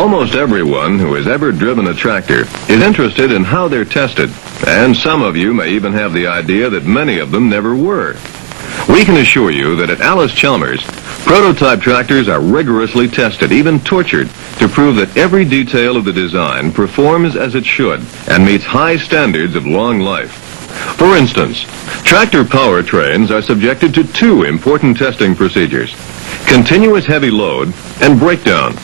Almost everyone who has ever driven a tractor is interested in how they're tested, and some of you may even have the idea that many of them never were. We can assure you that at Allis-Chalmers, prototype tractors are rigorously tested, even tortured, to prove that every detail of the design performs as it should and meets high standards of long life. For instance, tractor powertrains are subjected to two important testing procedures: continuous heavy load and breakdown.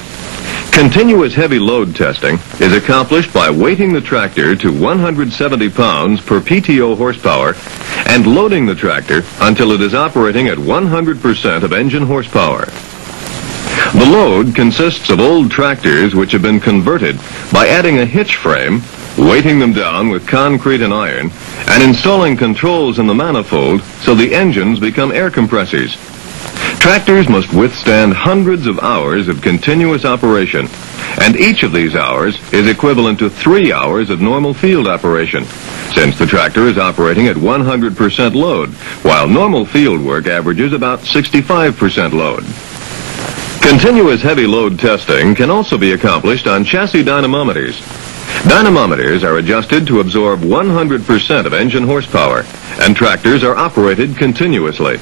Continuous heavy load testing is accomplished by weighting the tractor to 170 pounds per PTO horsepower and loading the tractor until it is operating at 100% of engine horsepower. The load consists of old tractors which have been converted by adding a hitch frame, weighting them down with concrete and iron, and installing controls in the manifold so the engines become air compressors. Tractors must withstand hundreds of hours of continuous operation, and each of these hours is equivalent to 3 hours of normal field operation, since the tractor is operating at 100% load, while normal field work averages about 65% load. Continuous heavy load testing can also be accomplished on chassis dynamometers. Dynamometers are adjusted to absorb 100% of engine horsepower, and tractors are operated continuously.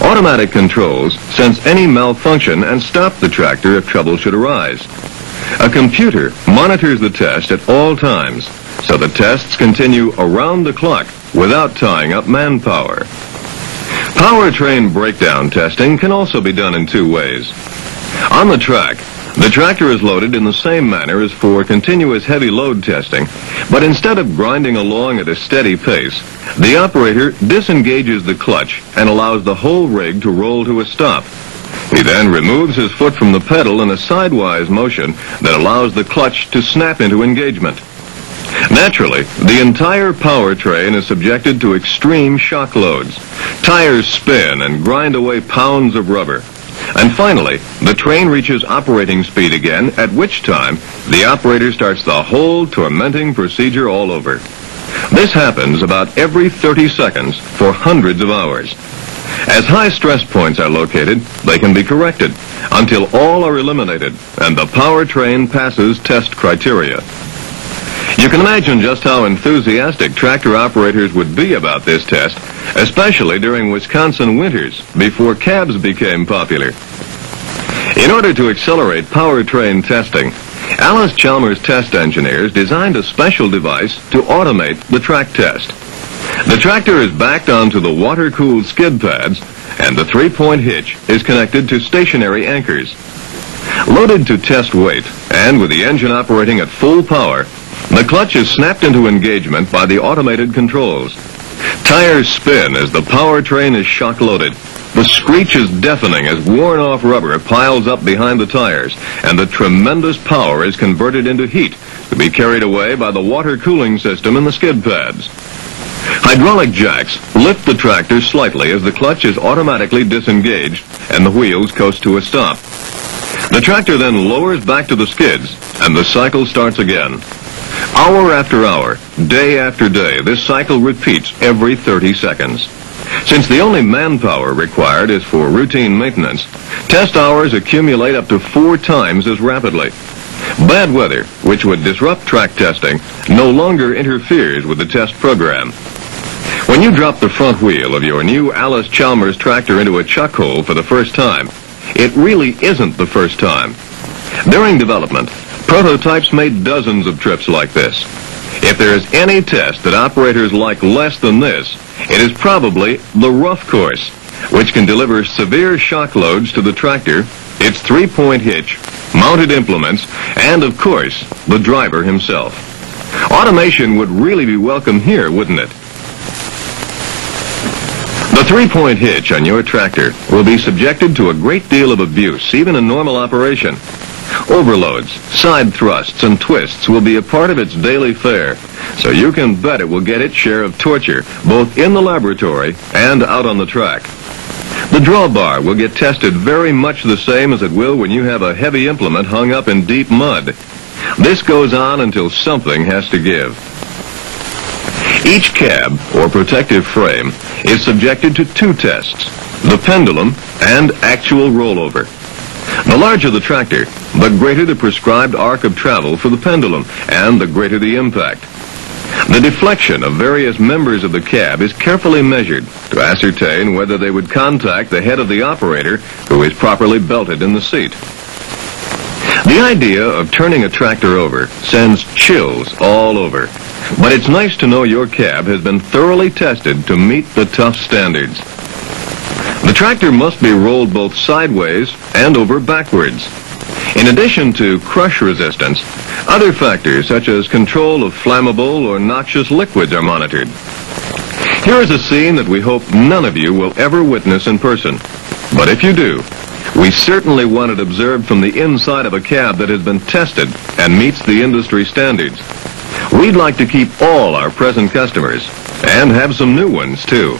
Automatic controls sense any malfunction and stop the tractor if trouble should arise. A computer monitors the test at all times, so the tests continue around the clock without tying up manpower. Powertrain breakdown testing can also be done in two ways. On the track, the tractor is loaded in the same manner as for continuous heavy load testing, but instead of grinding along at a steady pace, the operator disengages the clutch and allows the whole rig to roll to a stop. He then removes his foot from the pedal in a sidewise motion that allows the clutch to snap into engagement. Naturally, the entire powertrain is subjected to extreme shock loads. Tires spin and grind away pounds of rubber. And finally, the train reaches operating speed again, at which time the operator starts the whole tormenting procedure all over. This happens about every 30 seconds for hundreds of hours. As high stress points are located, they can be corrected until all are eliminated and the powertrain passes test criteria. You can imagine just how enthusiastic tractor operators would be about this test, especially during Wisconsin winters, before cabs became popular. In order to accelerate powertrain testing, Allis-Chalmers test engineers designed a special device to automate the track test. The tractor is backed onto the water-cooled skid pads, and the three-point hitch is connected to stationary anchors. Loaded to test weight, and with the engine operating at full power, the clutch is snapped into engagement by the automated controls. Tires spin as the powertrain is shock-loaded. The screech is deafening as worn-off rubber piles up behind the tires, and the tremendous power is converted into heat to be carried away by the water cooling system in the skid pads. Hydraulic jacks lift the tractor slightly as the clutch is automatically disengaged and the wheels coast to a stop. The tractor then lowers back to the skids, and the cycle starts again. Hour after hour, day after day, this cycle repeats every 30 seconds. Since the only manpower required is for routine maintenance, test hours accumulate up to 4 times as rapidly. Bad weather, which would disrupt track testing, no longer interferes with the test program. When you drop the front wheel of your new Allis-Chalmers tractor into a chuck hole for the first time, it really isn't the first time. During development, prototypes made dozens of trips like this. If there is any test that operators like less than this, it is probably the rough course, which can deliver severe shock loads to the tractor, its three-point hitch, mounted implements, and, of course, the driver himself. Automation would really be welcome here, wouldn't it? The three-point hitch on your tractor will be subjected to a great deal of abuse, even in normal operation. Overloads, side thrusts, and twists will be a part of its daily fare, so you can bet it will get its share of torture, both in the laboratory and out on the track. The drawbar will get tested very much the same as it will when you have a heavy implement hung up in deep mud. This goes on until something has to give. Each cab, or protective frame, is subjected to 2 tests, the pendulum and actual rollover. The larger the tractor, the greater the prescribed arc of travel for the pendulum, and the greater the impact. The deflection of various members of the cab is carefully measured to ascertain whether they would contact the head of the operator, who is properly belted in the seat. The idea of turning a tractor over sends chills all over, but it's nice to know your cab has been thoroughly tested to meet the tough standards. The tractor must be rolled both sideways and over backwards. In addition to crush resistance, other factors such as control of flammable or noxious liquids are monitored. Here is a scene that we hope none of you will ever witness in person. But if you do, we certainly want it observed from the inside of a cab that has been tested and meets the industry standards. We'd like to keep all our present customers, and have some new ones too,